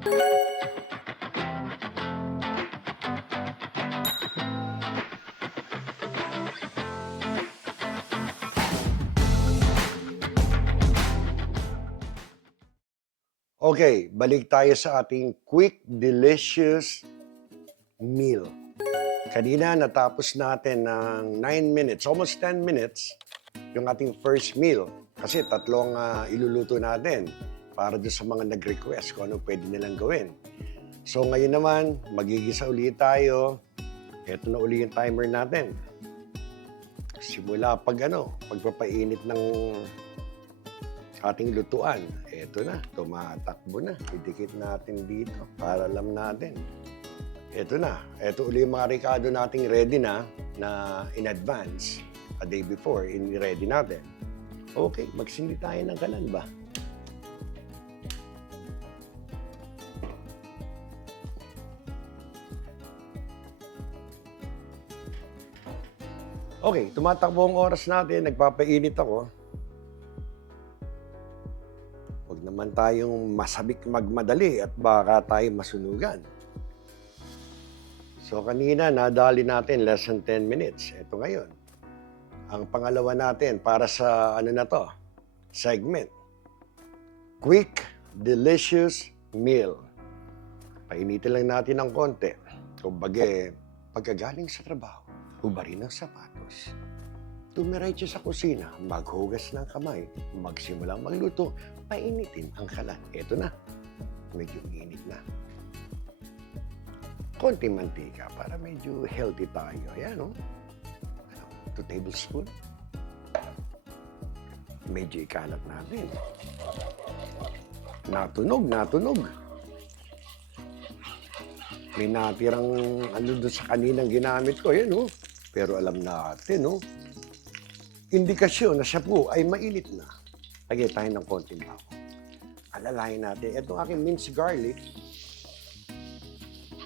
Okay, balik tayo sa ating quick, delicious meal. Kanina natapos natin ng 9 minutes, almost 10 minutes, yung ating first meal. Kasi tatlong ah, iluluto natin para doon sa mga nag-request kung ano pwede nilang gawin. So ngayon naman, magigisa ulit tayo. Ito na uli yung timer natin. Simula pag ano, pagpapainit ng ating lutuan. Ito na, tumatakbo na. Idikit natin dito para alam natin. Ito na. Ito uli yung mga Ricardo nating ready na, na in advance, a day before, in-ready natin. Okay, magsindi tayo ng kalan ba? Okay, tumatakbo ang oras natin, nagpapainit ako. Huwag naman tayong masabik magmadali at baka tayo masunugan. So kanina, nadali natin less than 10 minutes. Ito ngayon. Ang pangalawa natin para sa ano na to, segment. Quick, delicious meal. Painitin lang natin ng konti. Kumbaga, pagkagaling sa trabaho, hubarin ang sapatos. Tumiretso sa kusina, maghugas ng kamay, magsimulang magluto, painitin ang kalan. Ito na, medyo init na. Konting mantika para medyo healthy tayo. Ayan, oh. Ano, two tablespoon. Medyo ikalat natin. Natunog, natunog. May natirang ano doon sa kaninang ginamit ko. Ayan, oh. Pero alam natin, oh, indikasyon na siya po ay mainit na. Lagay tayo ng konting bako. Alalahin natin. Itong aking minced garlic,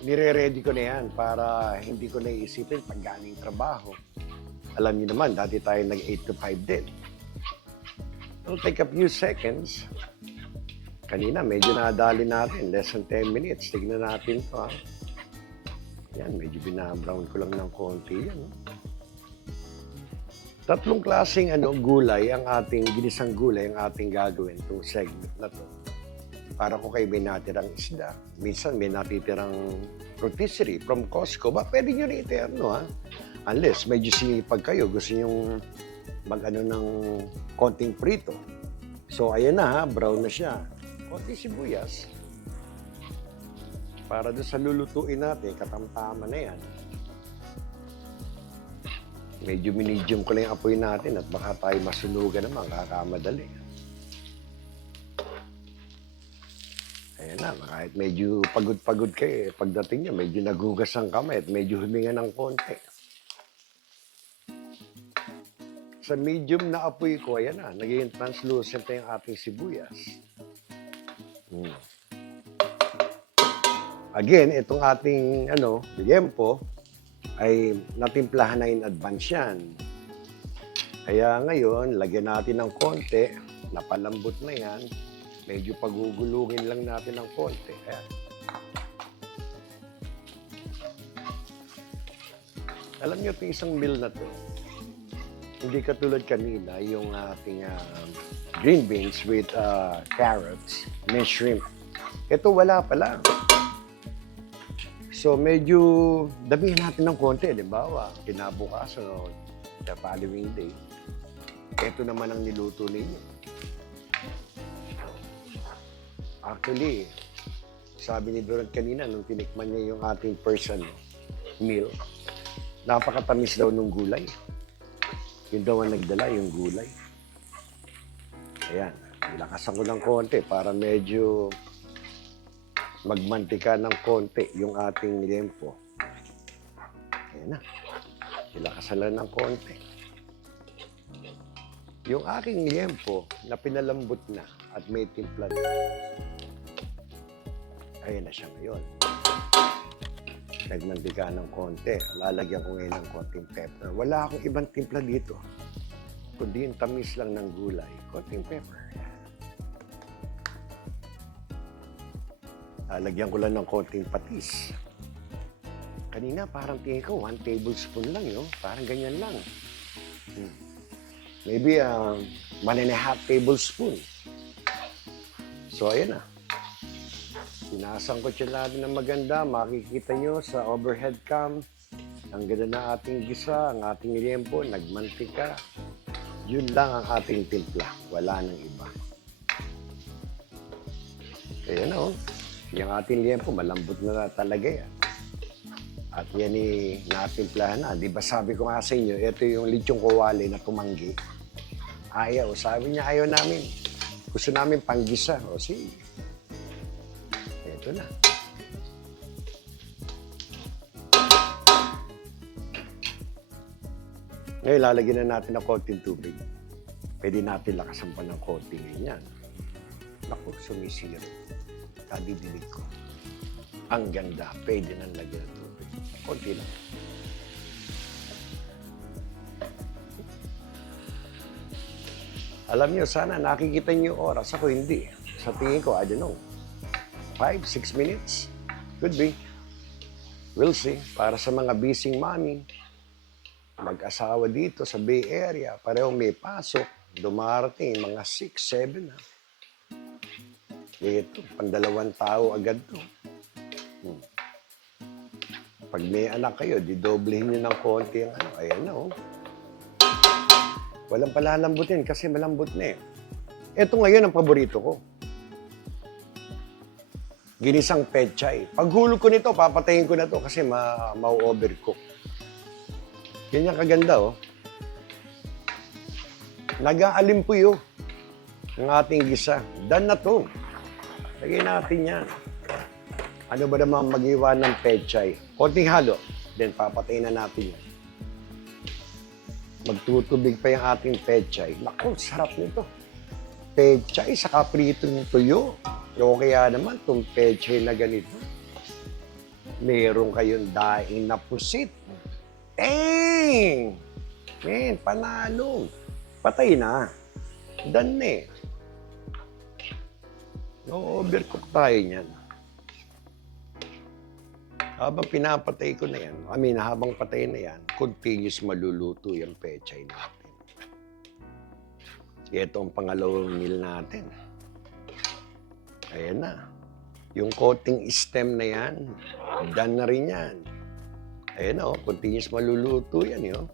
nire-ready ko na yan para hindi ko naiisipin pag galing trabaho. Alam niyo naman, dati tayo nag 8 to 5 din. It'll take a few seconds. Kanina, medyo nadali natin. Less than 10 minutes. Tignan natin to, ha. Yan, medyo binabrown ko lang ng konti yan. Tatlong klaseng ano, gulay ang ating, ginisang gulay ang ating gagawin itong segment na to. Para kung kayo may natirang isda, minsan may natitirang rotisserie from Costco, ba pwede nyo rin iterno ha? Unless medyo sinipag kayo, gusto nyo mag-ano ng konting prito. So ayan na ha, brown na siya. Konting sibuyas. Para doon sa lulutuin natin, katamtama na yan. Medyo medium ko lang yung apoy natin at baka tayo masunugan naman, kakamadali. Ayan na, kahit medyo pagod-pagod kayo, eh, pagdating niya, medyo nagugas ang kamay at medyo huminga ng konti. Sa medium na apoy ko, ayan na, naging translucent na yung ating sibuyas. Hmm. Again, itong ating ano, liempo, ay natimplahan na in advance yan. Kaya ngayon, lagyan natin ng konti, napalambot na yan, medyo pagugulungin lang natin ng konti. Ayan. Alam niyo, itong isang meal na to, hindi katulad kanina, yung ating um, green beans with uh, carrots, may shrimp. Ito wala pa lang. So medyo damihan natin ng konti, di ba? Wa, Kinabukasan o the following day. Ito naman ang niluto ninyo. Actually, sabi ni Durant kanina nung tinikman niya yung ating person meal, napakatamis daw ng gulay. Yun daw ang nagdala, yung gulay. Ayan, nilakasan ko ng konti para medyo magmantika ng konti yung ating liempo. Ayan na. Ilakasan lang ng konti. Yung aking liempo na pinalambot na at may timpla na. Ayan na siya ngayon. Nagmantika ng konti. Lalagyan ko ngayon ng konting pepper. Wala akong ibang timpla dito. Kundi yung tamis lang ng gulay. Konting pepper. Lalagyan ko lang ng konting patis. Kanina parang tingin ko, one tablespoon lang yun. Parang ganyan lang. Hmm. Maybe uh, one and a half tablespoon. So, ayan na. Sinasang ko siya ng maganda. Makikita nyo sa overhead cam. Ang ganda na ating gisa, ang ating liempo, nagmantika. Yun lang ang ating timpla. Wala nang iba. Ayan na, oh. Yung ating liempo, malambot na, na talaga yan. At yan ni natimplahan na. Di ba sabi ko nga sa inyo, ito yung lechong kawali na tumanggi. Ayaw. Sabi niya, ayaw namin. Gusto namin panggisa. O sige. Ito na. Ngayon, lalagyan na natin ng konting tubig. Pwede natin lakasan pa ng konti ganyan. Naku, sumisira. Kadidilig ko. Ang ganda. Pwede nang lagyan ng tubig. Konti lang. Alam niyo, sana nakikita niyo oras. Ako hindi. Sa tingin ko, I don't know. Five, six minutes? Could be. We'll see. Para sa mga busy mommy, mag-asawa dito sa Bay Area, pareho may pasok, dumarating mga 6, 7 na. Ito, pandalawang tao agad to. Hmm. Pag may anak kayo, di doblehin nyo ng konti ang ano. Ayan na, oh. Walang palalambutin kasi malambot na eh. Ito ngayon ang paborito ko. Ginisang pechay. Pag hulog ko nito, papatayin ko na to kasi ma ma-overcook. Yan yung kaganda, oh. Nag-aalimpuyo ang ating gisa. Dan na to. Lagay natin yan. Ano ba naman mag-iwan ng pechay? Konting halo. Then papatayin na natin yan. Magtutubig pa yung ating pechay. Naku, sarap nito. Pechay sa kaprito ng tuyo. O kaya naman, itong pechay na ganito. Meron kayong daing na pusit. Dang! Man, panalo. Patay na. Done eh. No, overcook tayo niyan. Habang pinapatay ko na yan, I mean, habang patay na yan, continuous maluluto yung pechay natin. Ito ang pangalawang meal natin. Ayan na. Yung coating stem na yan, done na rin yan. Ayan na, oh, continuous maluluto yan, yun.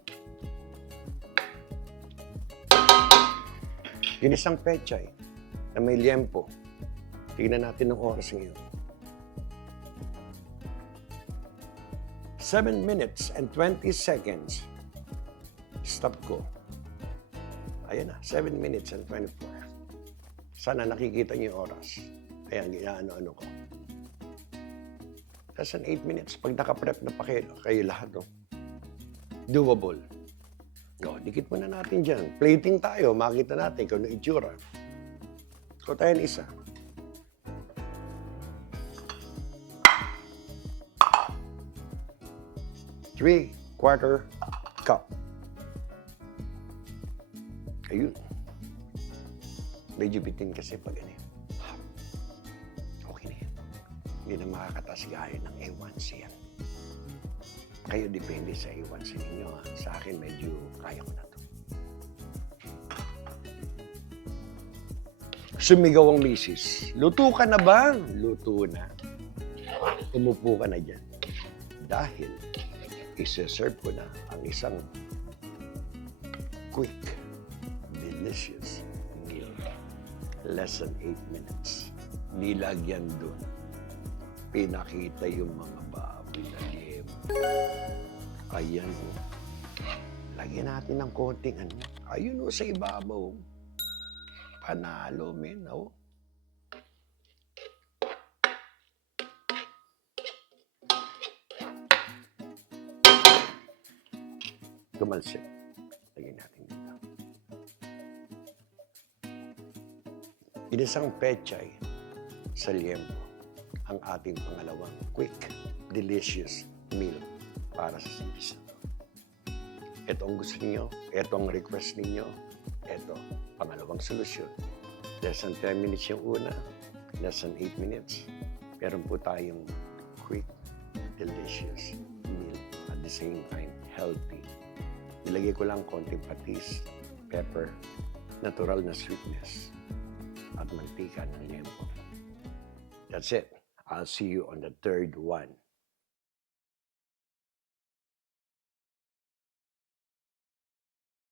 Ginisang pechay na may liempo. Tingnan natin ng oras ngayon. 7 minutes and 20 seconds. Stop ko. Ayan na, 7 minutes and 24. Sana nakikita niyo yung oras. Ayan, ginaano-ano ko. Less than 8 minutes. Pag nakaprep na pa kayo, kayo lahat, no? Doable. No, dikit muna natin dyan. Plating tayo, makita natin kung ano itsura. Ikaw tayo isa. Three quarter cup. Ayun. Medyo bitin kasi pag ano. Okay na yan. Hindi na makakataas gaya ng A1C yan. Kayo depende sa A1C ninyo. Ha? Sa akin, medyo kaya ko na to. Sumigaw ang misis. Luto ka na ba? Luto na. Umupo ka na dyan. Dahil isa-serve ko na ang isang quick, delicious meal. Less than 8 minutes. Nilagyan dun. Pinakita yung mga baboy na liempo. Ayan o. Lagyan natin ng konting ano. Ayun o sa ibabaw. Panalo, men. Oh. Tumalsik. Lagyan natin dito. Inisang pechay sa liempo ang ating pangalawang quick, delicious meal para sa sinis na to. Ito ang gusto niyo, ito ang request ninyo, ito, pangalawang solusyon. Less than 10 minutes yung una, less than 8 minutes. meron po tayong quick, delicious meal at the same time healthy. Nilagay ko lang konting patis, pepper, natural na sweetness, at mantika ng lemon. That's it. I'll see you on the third one.